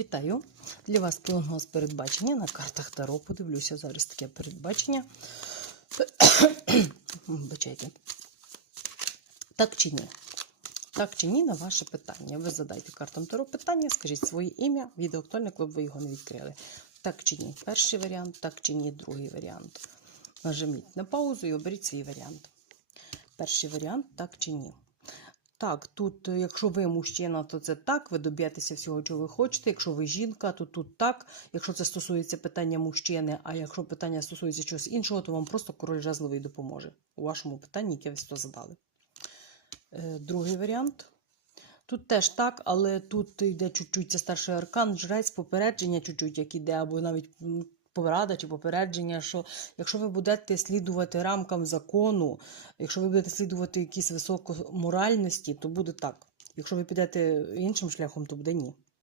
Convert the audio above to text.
Вітаю! Для вас прогноз передбачення на картах Таро. Подивлюся зараз таке передбачення. Вибачайте. Так чи ні? Так чи ні на ваше питання. Ви задайте картам Таро питання, скажіть своє ім'я, відео актуальне, коли ви його не відкрили. Так чи ні? Перший варіант, так чи ні, другий варіант. Нажміть на паузу і оберіть свій варіант. Перший варіант так чи ні. Так, тут, е, якщо ви мужчина, то це так, ви доб'єтеся всього, чого ви хочете. Якщо ви жінка, то тут так. Якщо це стосується питання мужчини, а якщо питання стосується чогось іншого, то вам просто король жезловий допоможе у вашому питанні, яке ви сто задали. Е, Другий варіант. Тут теж так, але тут йде чуть-чуть це старший аркан, жрець, попередження чуть-чуть, як іде, або навіть порада чи попередження, що якщо ви будете слідувати рамкам закону, якщо ви будете слідувати якісь високоморальності, то буде так. Якщо ви підете іншим шляхом, то буде ні.